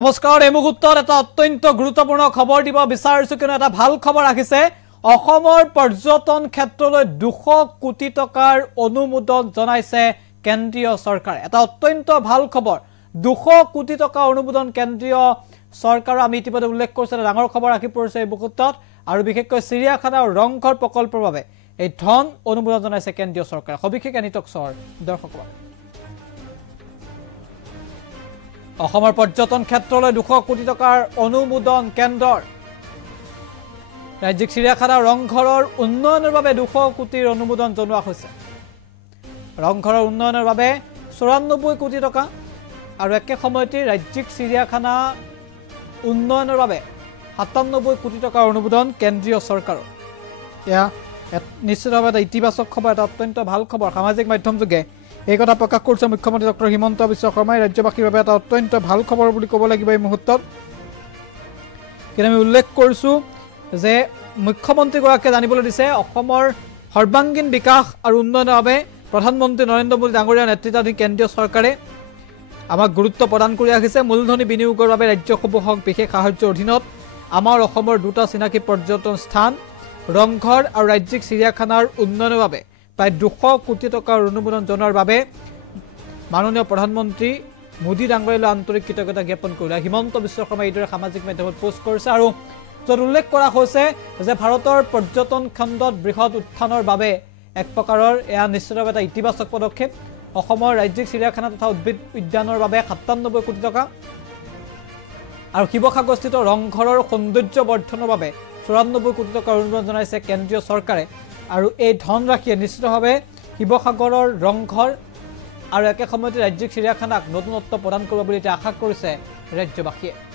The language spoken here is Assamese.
নমস্কাৰ এই মুহূৰ্তত এটা অত্যন্ত গুৰুত্বপূৰ্ণ খবৰ দিব বিচাৰিছো কিনো এটা ভাল খবৰ আহিছে অসমৰ পৰ্যটন ক্ষেত্ৰলৈ 200 কোটি টকাৰ অনুমোদন জনাইছে কেন্দ্ৰীয় চৰকাৰে এটা অত্যন্ত ভাল খবৰ 200 কোটি টকা অনুমোদন কেন্দ্ৰীয় চৰকাৰ আমি ইতিমধ্যে উল্লেখ কৰিছে ডাঙৰ খবৰ আহি পৰিছে এই মুহূৰ্তত আৰু বিশেষকৈ চিৰিয়াখানা আৰু ৰংঘৰ প্ৰকল্পৰ বাবে এই ধন অনুমোদন জনাইছে কেন্দ্ৰীয় চৰকাৰে সবিশেষ আনিতক সৰ দৰ্শক অসমৰ পৰ্যটন ক্ষেত্ৰলৈ 200 কোটি টকাৰ অনুমোদন কেন্দ্ৰৰ ৰাজ্যিক চিৰিয়াখানা ৰংঘৰৰ উন্নয়নৰ বাবে 200 কোটিৰ অনুমোদন জনোৱা হৈছে ৰংঘৰৰ উন্নয়নৰ বাবে 94 কোটি টকা আৰু একে সময়তে ৰাজ্যিক চিৰিয়াখানা উন্নয়নৰ বাবে 97 কোটি টকাৰ অনুমোদন কেন্দ্ৰীয় চৰকাৰৰ এয়া নিশ্চিতভাৱে এটা ইতিবাচক খবৰ এটা অত্যন্ত ভাল খবৰ সামাজিক মাধ্যম যোগে এই কথা প্ৰকাশ কৰিছে মুখ্যমন্ত্ৰী ডক্টৰ হিমন্ত বিশ্ব শৰ্মাই ৰাজ্যবাসীৰ বাবে এটা অত্যন্ত ভাল খবৰ বুলি ক'ব লাগিব এই মুহূৰ্তত কিন্তু আমি উল্লেখ কৰিছো যে মুখ্যমন্ত্ৰীগৰাকীয়ে জানিবলৈ দিছে অসমৰ সৰ্বাংগীন বিকাশ আৰু উন্নয়নৰ বাবে প্ৰধানমন্ত্ৰী নৰেন্দ্ৰ মোদী ডাঙৰীয়াৰ নেতৃত্বাধীন কেন্দ্ৰীয় চৰকাৰে আমাক গুৰুত্ব প্ৰদান কৰি আহিছে মূলধনী বিনিয়োগৰ বাবে ৰাজ্যসমূহক বিশেষ সাহায্যৰ অধীনত আমাৰ অসমৰ দুটা চিনাকি পৰ্যটন স্থান ৰংঘৰ আৰু ৰাজ্যিক চিৰিয়াখানাৰ উন্নয়নৰ বাবে প্ৰায় 200 কোটি টকাৰ অনুমোদন জনোৱাৰ বাবে মাননীয় প্ৰধানমন্ত্ৰী মোদী ডাঙৰীয়ালৈ আন্তৰিক কৃতজ্ঞতা জ্ঞাপন কৰিলে হিমন্ত বিশ্ব শৰ্মাই এইদৰে সামাজিক মাধ্যমত পোষ্ট কৰিছে আৰু য'ত উল্লেখ কৰা হৈছে যে ভাৰতৰ পৰ্যটন খণ্ডত বৃহৎ উত্থানৰ বাবে এক প্ৰকাৰৰ এয়া নিশ্চিতভাৱে এটা ইতিবাচক পদক্ষেপ অসমৰ ৰাজ্যিক চিৰিয়াখানা তথা উদ্ভিদ উদ্যানৰ বাবে 97 কোটি টকা আৰু শিৱসাগৰস্থিত ৰংঘৰৰ সৌন্দৰ্য বৰ্ধনৰ বাবে 94 কোটি টকাৰ অনুমোদন জনাইছে কেন্দ্ৰীয় চৰকাৰে আৰু এই ধনৰাশিয়ে নিশ্চিতভাৱে শিৱসাগৰৰ ৰংঘৰ আৰু একে সময়তে ৰাজ্যিক চিৰিয়াখানাক নতুনত্ব প্ৰদান কৰিব বুলি আশা কৰিছে ৰাজ্যবাসীয়ে